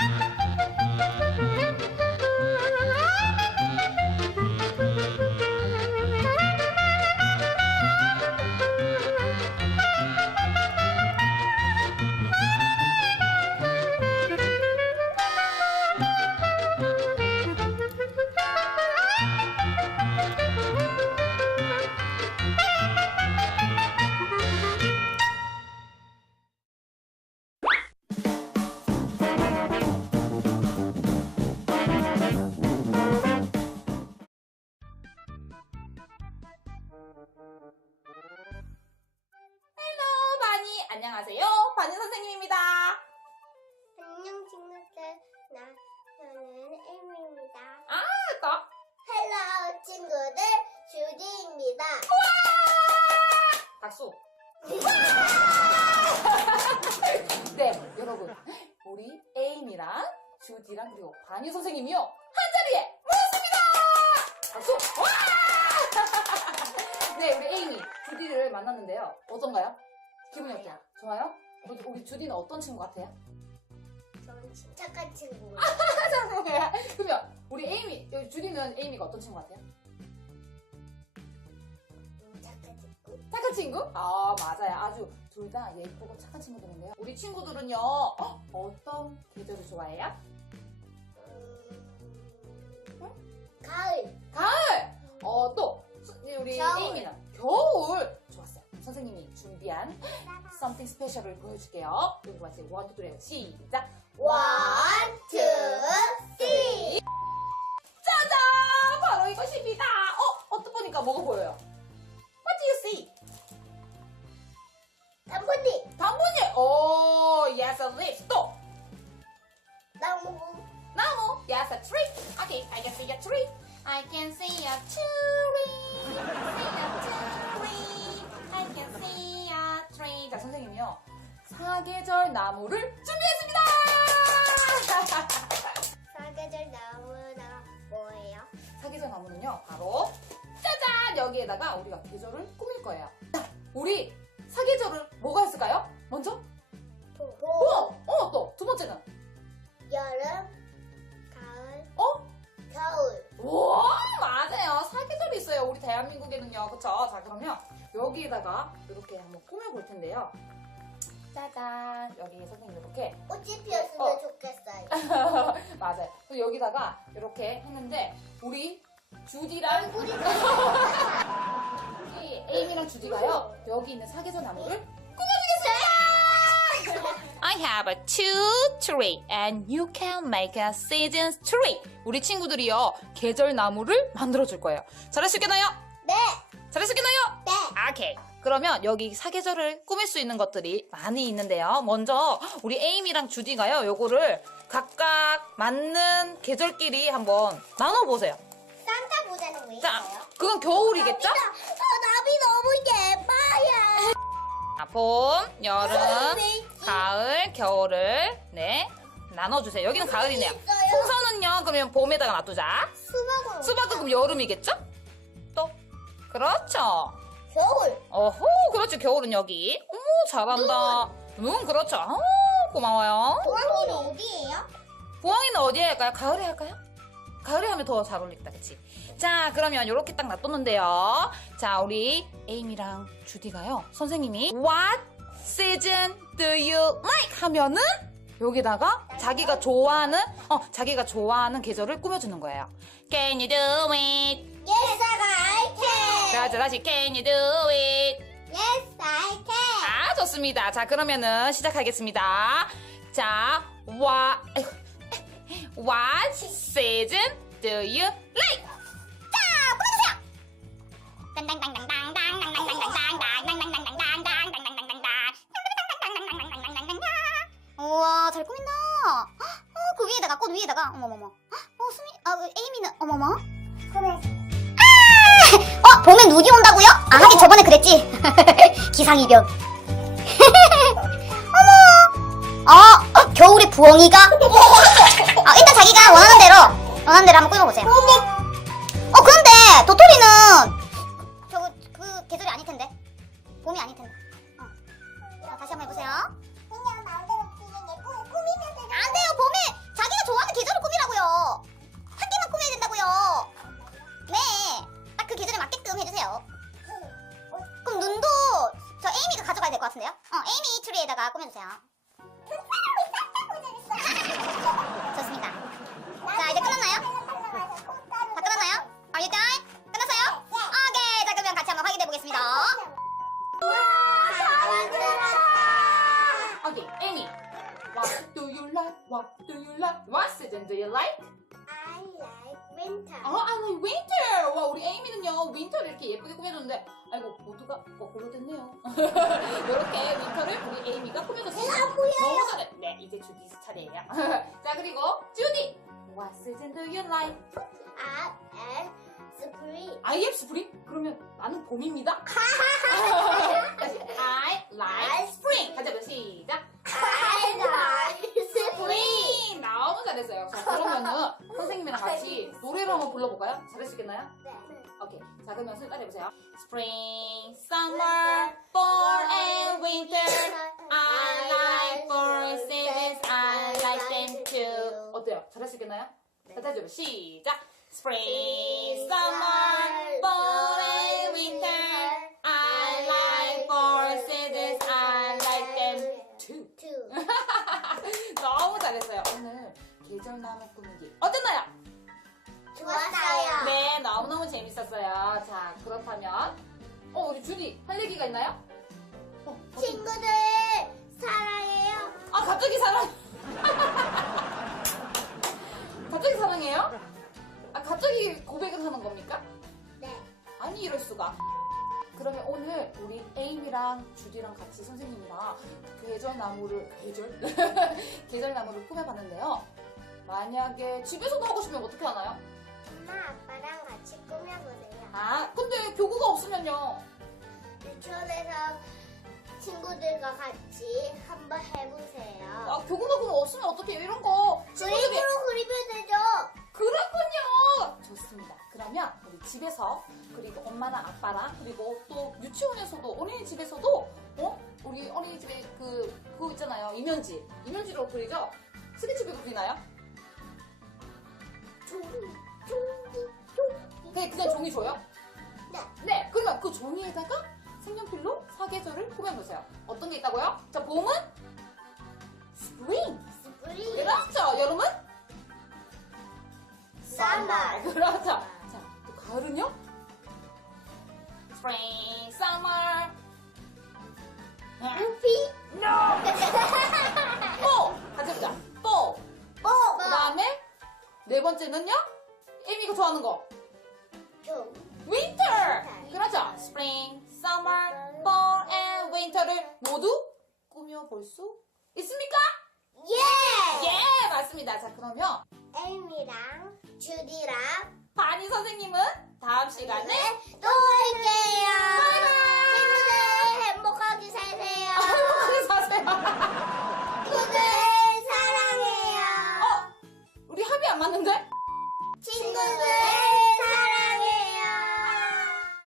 Ha ha ha! 디랑 그리고 바니 선생님이요 한 자리에 모였습니다 박수 와! 네 우리 에임이 주디를 만났는데요 어떤가요? 기분이 어때요? 좋아요? 우리, 우리 주디는 어떤 친구 같아요? 저는 침착한 친구 그러면 우리 에이미 여기 주디는 에이미가 어떤 친구 같아요? 착한 친구 착한 친구? 아 맞아요 아주 둘 다 예쁘고 착한 친구들인데요 우리 친구들은요 어, 어떤 계절을 좋아해요? 가을 가을 어 또 우리 겨울. 에이미는 겨울! 좋았어요. 선생님이 준비한 something special을 보여줄게요. 여기 같이 원, 투, 쓰리 시작. 원, 투, 쓰리. 짜잔! 바로 이것입니다. 어? 어떤 보니까 뭐가 보여요? What do you see? 단풍잎 단무지 오 yes a leaf I can see a tree. I can see a tree I can see a tree 자 선생님이요. 사계절 나무를 준비했습니다! 사계절 나무가 뭐예요? 사계절 나무는요 바로 짜잔! 여기에다가 우리가 계절을 꾸밀 거예요. 자 우리 사계절을 뭐가 있을까요? 먼저 텐데요. 짜잔. 여기 선생님 이렇게. 꽃이 피었으면 어. 좋겠어요. 맞아요. 그리고 여기다가 이렇게 했는데 우리 주디랑 얼굴이 우리 에이미랑 주디가요. 여기 있는 사계절 나무를 I have a two tree and you can make a season tree. 우리 친구들이요. 계절 나무를 만들어 줄 거예요. 잘할 수 있겠나요? 네! 잘할 수 있겠나요? 네! 오케이. 그러면 여기 사계절을 꾸밀 수 있는 것들이 많이 있는데요. 먼저 우리 에임이랑 주디가요. 요거를 각각 맞는 계절끼리 한번 나눠 보세요. 산타 모자는 왜 자, 있어요? 그건 겨울이겠죠? 아, 나비 너무 예뻐요 자, 봄, 여름, 왜 있지? 가을, 겨울을 네 나눠주세요. 여기는 가을이네요. 있어요? 풍선은요. 그러면 봄에다가 놔두자. 수박은 수박은 그럼 여름이겠죠? 또 그렇죠. 겨울 어호, 그렇죠. 겨울은 여기. 어머, 잘한다. 눈, 그렇죠. 어, 고마워요. 동안이는 어디예요? 부엉이는 어디에 할까요? 가을에 할까요? 가을에 하면 더 잘 어울리겠다, 그치? 자, 그러면 이렇게 딱 놔뒀는데요. 자, 우리 에임이랑 주디가요. 선생님이 What season do you like? 하면은 여기다가 자기가 좋아하는, 어, 자기가 좋아하는 계절을 꾸며주는 거예요. Can you do it? Can 자, 다시 Can you do it? Yes I can 아, 좋습니다. 자, 그러면은 시작하겠습니다. 자, what, what season do you like? 우와 잘 꾸민다. 어, 그 위에다가 꽃 위에다가 어머머머. 어 수미 아 그, 에이미는 어머머. 아! 어 봄에 눈이 온다고요? 아 하긴 저번에 그랬지. 기상이변. 어머. 어, 어 겨울에 부엉이가. 아 일단 자기가 원하는 대로 원하는 대로 한번 꾸며보세요. 어 그런데 도토리는 눈도 저 에이미가 가져가야 될 것 같은데요? 어, 에이미 트리에다가 꾸며주세요. 좋습니다. 자, 이제 끝났나요? 다 끝났나요? Are you done? 끝났어요? 오케이, 자 그러면 같이 한번 확인해 보겠습니다. Okay, Amy. What do you like? What do you like? What season do you like? I like winter. 아, I like winter. 와, 우리 에이미는요, 윈터를 이렇게 예쁘게 꾸며줬는데, 아이고, 모두가 거꾸로 됐네요. 이렇게 윈터를 우리 에이미가 꾸며줬습니다. 너무 잘해. 네, 이제 주디 차례예요. 자, 그리고 주디. What season do you like? I am spring. I am spring? 그러면 나는 봄입니다. 다시. I like 불러볼까요? 잘할 수 있겠나요? 네. 오케이. 자, 그러면 손 따라 해보세요. Spring, summer, fall and winter. I like four seasons. I like them too. 어때요? 잘할 수 있겠나요? 자, 다시. 시작. Spring, summer, fall and winter. I like four seasons. I like them too. Two. 너무 잘했어요. 오늘 계절나무 꾸미기 어땠나요? 좋았어요. 네, 너무너무 재밌었어요. 자, 그렇다면 어, 우리 주디 할 얘기가 있나요? 어, 어떤- 친구들 사랑해요. 아, 갑자기 사랑. 갑자기 사랑해요? 아, 갑자기 고백을 하는 겁니까? 네. 아니, 이럴 수가. 그러면 오늘 우리 에임이랑 주디랑 같이 선생님이랑 계절 나무를, 계절? 계절 나무를 꾸며봤는데요. 만약에 집에서도 하고 싶으면 어떻게 하나요? 엄마 아빠랑 같이 꾸며보세요. 아, 근데 교구가 없으면요. 유치원에서 친구들과 같이 한번 해보세요. 아, 교구가 그럼 없으면 어떡해요? 이런 거. 친구들이. 그림으로 그리면 되죠. 그렇군요. 좋습니다. 그러면 우리 집에서 그리고 엄마랑 아빠랑 그리고 또 유치원에서도 어린이집에서도 어 우리 어린이집에 그 그거 있잖아요 이면지 이면지로 그리죠? 스케치북 그리나요? 그냥 종이 줘요? 네. 네. 그러면 그 종이에다가 색연필로 사계절을 꾸며보세요. 어떤 게 있다고요? 자 봄은 spring. 스프링. 그렇죠. 여름은 Summer. 그렇죠. 자, 또 가을은요? Spring, summer. 루피. No. fall. 같이 해보자. fall. 오. 그 다음에 네 번째는요? 에미가 좋아하는 거. 종. winter. 그렇죠. spring, summer, fall, and winter를 모두 꾸며 볼 수 있습니까? 예. 예, 맞습니다. 자, 그러면 에이미랑 주디랑 바니 선생님은 다음 시간에